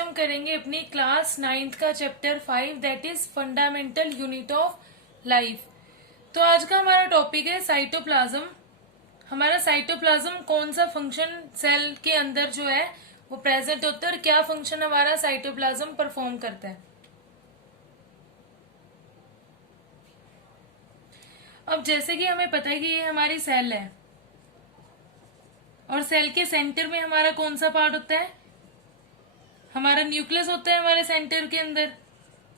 हम करेंगे अपनी क्लास 9th का chapter 5 that is fundamental unit of life. तो आज का हमारा टॉपिक है साइटोप्लाज्म। हमारा साइटोप्लाज्म कौन सा फंक्शन सेल के अंदर जो है वो प्रेजेंट होता है और क्या फंक्शन हमारा साइटोप्लाज्म परफॉर्म करता है। अब जैसे कि हमें पता है कि ये हमारी सेल है और सेल के सेंटर में हमारा कौन सा पार्ट होता है, हमारा न्यूक्लियस होता है। हमारे सेंटर के अंदर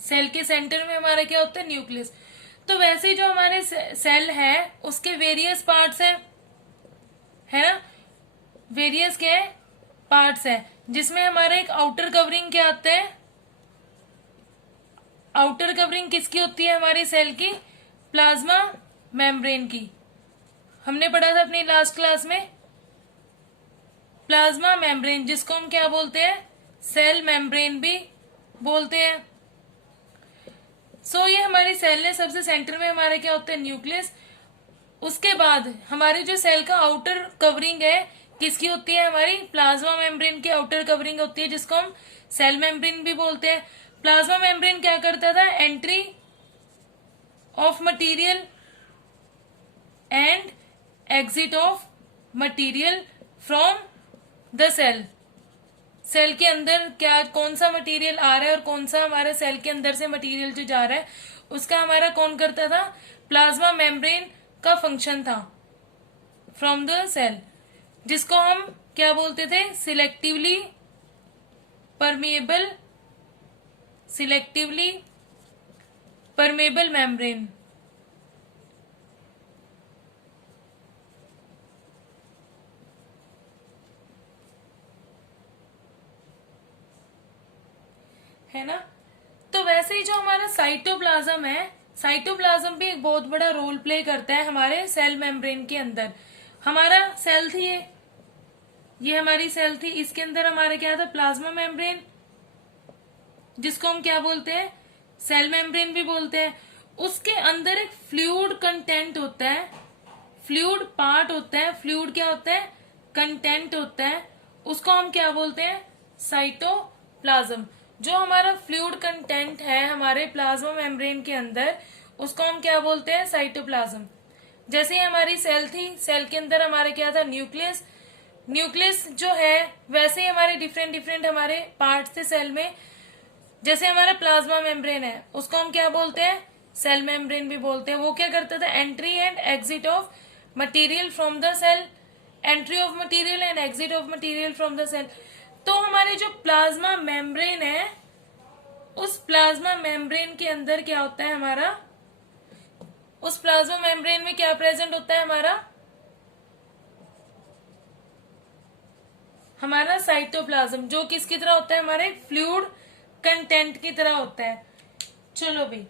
सेल के सेंटर में हमारा क्या होता है, न्यूक्लियस। तो वैसे ही जो हमारे सेल है उसके वेरियस पार्ट्स है ना, वेरियस क्या है, पार्ट्स है, जिसमें हमारा एक आउटर कवरिंग क्या आता है, आउटर कवरिंग किसकी होती है, हमारी सेल की प्लाज्मा मेम्ब्रेन की। हमने पढ़ा था अपनी लास्ट क्लास में प्लाज्मा मेम्ब्रेन, जिसको हम क्या बोलते हैं, सेल मेम्ब्रेन भी बोलते हैं। ये हमारी सेल है, सबसे सेंटर में हमारा क्या होता है, न्यूक्लियस। उसके बाद हमारी जो सेल का आउटर कवरिंग है किसकी होती है, हमारी प्लाज्मा मेम्ब्रेन की आउटर कवरिंग होती है, जिसको हम सेल मेम्ब्रेन भी बोलते हैं। प्लाज्मा मेम्ब्रेन क्या करता था, entry of material and exit of material from the cell. Cell के अंदर क्या कौन सा मटेरियल आ रहा है और कौन सा हमारे सेल के अंदर से मटेरियल जो जा रहा है उसका हमारा कौन करता था, प्लाज्मा मेम्ब्रेन का फंक्शन था फ्रॉम द सेल, जिसको हम क्या बोलते थे, सिलेक्टिवली परमेबल मेम्ब्रेन। है ना। तो वैसे ही जो हमारा साइटोप्लाज्म है, साइटोप्लाज्म भी एक बहुत बड़ा रोल प्ले करता है हमारे सेल मेम्ब्रेन के अंदर। हमारा सेल थी ये हमारी सेल थी, इसके अंदर हमारा क्या था, प्लाज्मा मेम्ब्रेन, जिसको हम क्या बोलते हैं, सेल मेम्ब्रेन भी बोलते हैं। उसके अंदर एक फ्लूइड कंटेंट होता है, फ्लूइड पार्ट होता है, फ्लूइड क्या होता है, कंटेंट होता है, उसको हम क्या बोलते हैं, साइटोप्लाज्म। जो हमारा फ्लूइड कंटेंट है हमारे प्लाज्मा मेम्ब्रेन के अंदर उसको हम क्या बोलते हैं, साइटोप्लाज्म। जैसे ही हमारी सेल थी, सेल के अंदर हमारा क्या था, न्यूक्लियस। न्यूक्लियस जो है वैसे ही हमारे डिफरेंट हमारे पार्ट थे सेल में। जैसे हमारा प्लाज्मा मेम्ब्रेन है उसको हम क्या बोलते हैं, सेल मेम्ब्रेन भी बोलते हैं। वो क्या करता था, entry and exit of material from the cell, entry of material and exit of material from the cell. तो हमारे जो प्लाज्मा मेम्ब्रेन है उस प्लाज्मा मेम्ब्रेन के अंदर क्या होता है हमारा, उस प्लाज्मा मेम्ब्रेन में क्या प्रेजेंट होता है, हमारा साइटोप्लाज्म, जो किसकी तरह होता है, हमारे फ्लूइड कंटेंट की तरह होता है। चलो भाई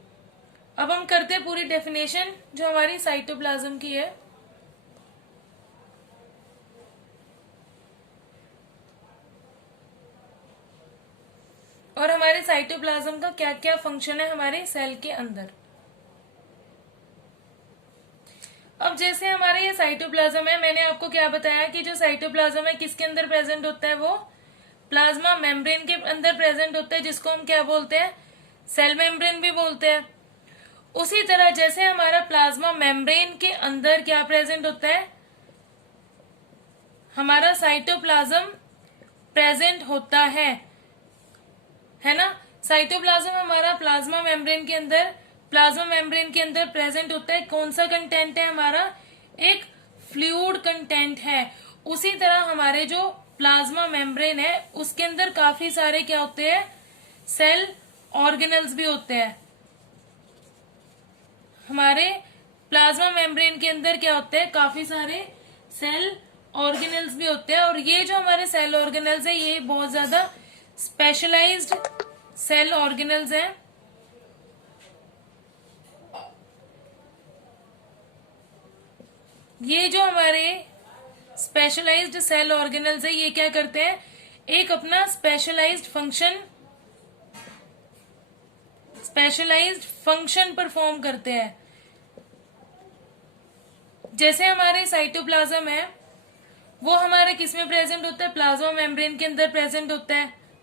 अब हम करते हैं पूरी डेफिनेशन जो हमारी साइटोप्लाज्म की है। और हमारे साइटोप्लाज्म का क्या क्या फंक्शन है हमारे सेल के अंदर। अब जैसे हमारे ये साइटोप्लाज्म है, मैंने आपको क्या बताया कि जो साइटोप्लाज्म है किसके अंदर प्रेजेंट होता है, वो प्लाज्मा मेम्ब्रेन के अंदर प्रेजेंट होता है, जिसको हम क्या बोलते हैं, सेल मेम्ब्रेन भी बोलते हैं। उसी तरह जैसे हमारा प्लाज्मा मेम्ब्रेन के अंदर क्या प्रेजेंट होता है, हमारा साइटोप्लाज्म प्रेजेंट होता है ना। साइटोप्लाज्म हमारा प्लाज्मा मेम्ब्रेन के अंदर प्रेजेंट होता है। कौन सा कंटेंट है हमारा, एक फ्लूइड कंटेंट है। उसी तरह हमारे जो प्लाज्मा मेम्ब्रेन है उसके अंदर काफी सारे क्या होते हैं, सेल ऑर्गेनल्स भी होते हैं। हमारे प्लाज्मा मेम्ब्रेन के अंदर क्या होते हैं, काफी सारे सेल ऑर्गेनल्स भी होते हैं। और ये जो हमारे सेल ऑर्गेनल्स है ये बहुत ज्यादा स्पेशलाइज्ड सेल ऑर्गेनल्स हैं। ये जो हमारे स्पेशलाइज्ड सेल ऑर्गेनल्स है ये क्या करते हैं, एक अपना स्पेशलाइज्ड फंक्शन परफॉर्म करते हैं। जैसे हमारे साइटोप्लाज्म है वो हमारे किस में प्रेजेंट होता है, प्लाज्मा मेम्ब्रेन के अंदर प्रेजेंट होता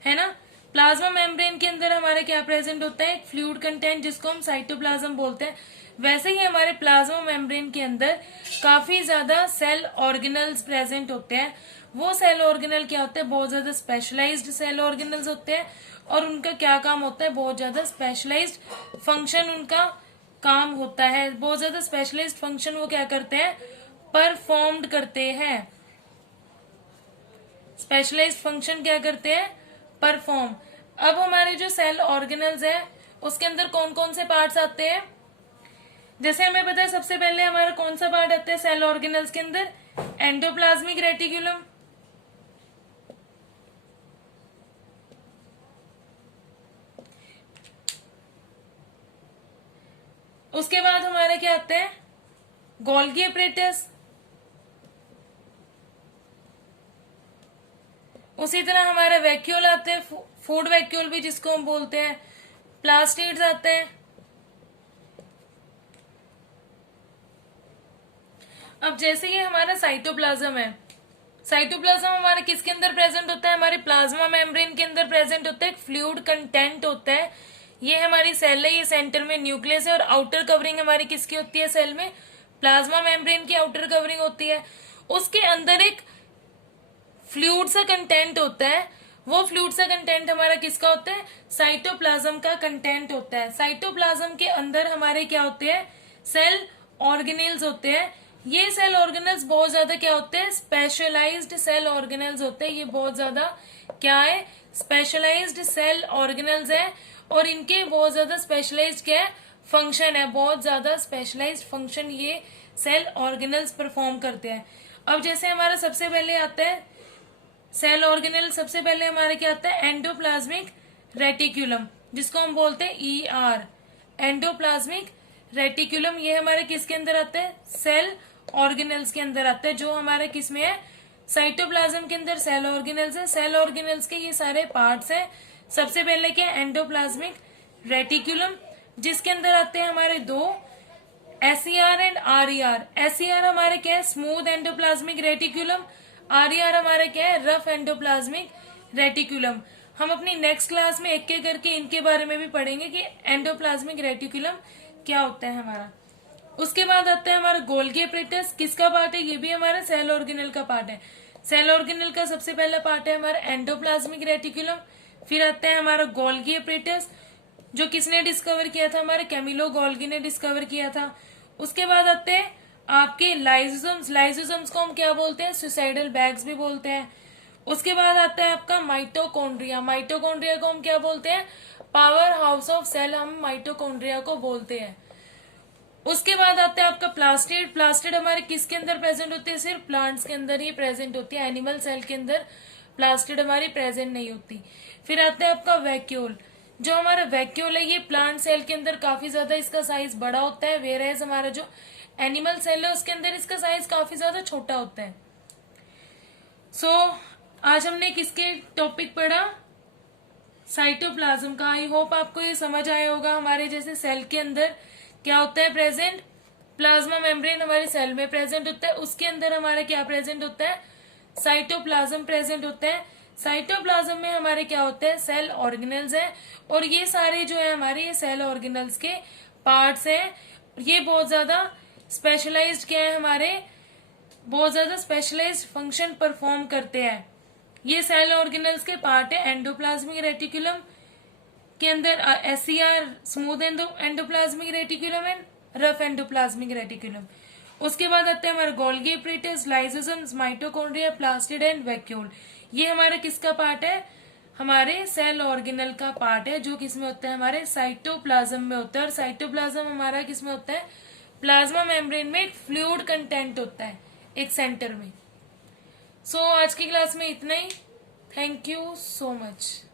है ना। प्लाज्मा मेम्ब्रेन के अंदर हमारे क्या प्रेजेंट होता है, एक फ्लूइड कंटेंट जिसको हम साइटोप्लाज्म बोलते हैं। वैसे ही हमारे प्लाज्मा मेम्ब्रेन के अंदर काफी ज्यादा सेल ऑर्गेनल्स प्रेजेंट होते हैं। वो सेल ऑर्गेनल क्या होते हैं, बहुत ज्यादा स्पेशलाइज्ड सेल ऑर्गेनल्स होते हैं और उनका क्या काम होता है, बहुत ज्यादा स्पेशलाइज्ड फंक्शन उनका काम होता है। बहुत ज्यादा स्पेशलाइज्ड फंक्शन वो क्या करते हैं, परफॉर्म्ड करते हैं। स्पेशलाइज्ड फंक्शन क्या करते हैं, परफॉर्म। अब हमारे जो सेल ऑर्गेनल्स है उसके अंदर कौन कौन से पार्ट्स आते हैं, जैसे हमें पता है सबसे पहले हमारा कौन सा पार्ट आता है सेल ऑर्गेनल्स के अंदर, एंडोप्लाज्मिक रेटिकुलम। उसके बाद हमारे क्या आते हैं, गोल्गी एपरेटस। उसी तरह हमारे वैक्यूल आते हैं, फूड वैक्यूल भी जिसको हम बोलते हैं, प्लास्टिड्स आते हैं। अब जैसे ये हमारा साइटोप्लाज्म है, साइटोप्लाज्म हमारे किसके अंदर प्रेजेंट होता है, हमारे प्लाज्मा मेम्ब्रेन के अंदर प्रेजेंट होता है, एक फ्लूइड कंटेंट होता है। ये हमारी सेल है, ये सेंटर में न्यूक्लियस है और आउटर कवरिंग हमारी किसकी होती है सेल में, प्लाज्मा मेम्ब्रेन की आउटर कवरिंग होती है। उसके अंदर एक फ्लूइड सा कंटेंट होता है, वो फ्लूइड सा कंटेंट हमारा किसका होता है, साइटोप्लाज्म का कंटेंट होता है। साइटोप्लाज्म के अंदर हमारे क्या होते हैं, सेल ऑर्गेनेल्स होते हैं। ये सेल ऑर्गेनल्स बहुत ज्यादा क्या होते हैं, स्पेशलाइज्ड सेल ऑर्गेनल्स होते हैं। ये बहुत ज्यादा क्या है, स्पेशलाइज्ड सेल ऑर्गेनल्स है और इनके बहुत ज्यादा स्पेशलाइज्ड क्या है, फंक्शन है। बहुत ज्यादा स्पेशलाइज्ड फंक्शन ये सेल ऑर्गेनल्स परफॉर्म करते हैं। अब जैसे हमारा सबसे पहले आता है सेल ऑर्गेनल, सबसे पहले हमारे क्या आता है, एंडोप्लाज्मिक रेटिकुलम, जिसको हम बोलते हैं ER, एंडोप्लाज्मिक रेटिकुलम। ये हमारे किसके अंदर आता है, सेल ऑर्गेनल्स के अंदर आता है, जो हमारे किस में है, साइटोप्लाज्म के अंदर सेल ऑर्गेनल्स है। सेल ऑर्गेनल्स के ये सारे पार्ट्स हैं। सबसे पहले क्या है, एंडोप्लाज्मिक रेटिकुलम, जिसके अंदर आते हैं हमारे दो, SER एंड RER। SER हमारे क्या है, स्मूथ एंडोप्लाज्मिक रेटिकुलम। RER हमारा क्या है, रफ एंडोप्लाज्मिक रेटिकुलम। हम अपनी नेक्स्ट क्लास में एक एक करके इनके बारे में भी पढ़ेंगे कि एंडोप्लाज्मिक रेटिकुलम क्या होता है हमारा। उसके बाद आता है हमारा गोल्गी एपरेटस, किसका पार्ट है, ये भी हमारा सेल ऑर्गेनल का पार्ट है। सेल ऑर्गेनल का सबसे पहला पार्ट है हमारा एंडोप्लाज्मिक रेटिकुलम। फिर आता है हमारा गोल्गी एपरेटस, जो किसने डिस्कवर किया था, हमारे कैमिलो गोल्गी ने डिस्कवर किया था। उसके बाद आते हैं आपके लाइसोसोम्स। लाइसोसोम्स को हम क्या बोलते हैं, सुसाइडल बैग्स भी बोलते हैं। उसके बाद आता है आपका माइटोकॉन्ड्रिया। माइटोकॉन्ड्रिया को हम क्या बोलते हैं, पावर हाउस ऑफ सेल, हम माइटोकॉन्ड्रिया को बोलते हैं। उसके बाद आता है आपका प्लास्टिड। प्लास्टिड हमारे किसके अंदर प्रेजेंट होती है, सिर्फ प्लांट्स के अंदर ही प्रेजेंट होती है, एनिमल सेल के अंदर प्लास्टिड हमारी प्रेजेंट नहीं होती। फिर आता है आपका वैक्यूल। जो हमारा वैक्यूल है ये प्लांट सेल के अंदर काफी ज्यादा इसका साइज बड़ा होता है, वेयरएज हमारा जो एनिमल सेल है उसके अंदर इसका साइज काफी ज्यादा छोटा होता है। आज हमने किसके टॉपिक पढ़ा, साइटोप्लाज्म का। आई होप आपको ये समझ आया होगा। हमारे जैसे सेल के अंदर क्या होता है प्रेजेंट, प्लाज्मा मेम्ब्रेन हमारे सेल में प्रेजेंट होता है, उसके अंदर हमारे क्या प्रेजेंट होता है, साइटोप्लाज्म प्रेजेंट होता है। साइटोप्लाज्म में हमारे क्या होते हैं, सेल ऑर्गेनल्स है और ये सारे जो है हमारे ये सेल ऑर्गेनल्स के पार्ट्स हैं। ये बहुत ज्यादा स्पेशलाइज्ड क्या है, हमारे बहुत ज्यादा स्पेशलाइज्ड फंक्शन परफॉर्म करते हैं। ये सेल ऑर्गेनल्स के पार्ट है। एंडोप्लाज्मिक रेटिकुलम के अंदर SER smooth endoplasmic reticulum and rough endoplasmic reticulum. उसके बाद आते हैं हमारे Golgi apparatus, lysosomes, mitochondria, plastid and vacuole. ये हमारा किसका पार्ट है, हमारे सेल ऑर्गेनल का पार्ट है, जो किसमें होता है, हमारे साइटोप्लाज्म में होता है। और साइटोप्लाज्म हमारा किसमें होता है, प्लाज्मा मेम्ब्रेन में एक फ्लूइड कंटेंट होता है एक सेंटर में। आज की क्लास में इतना ही। Thank you so much.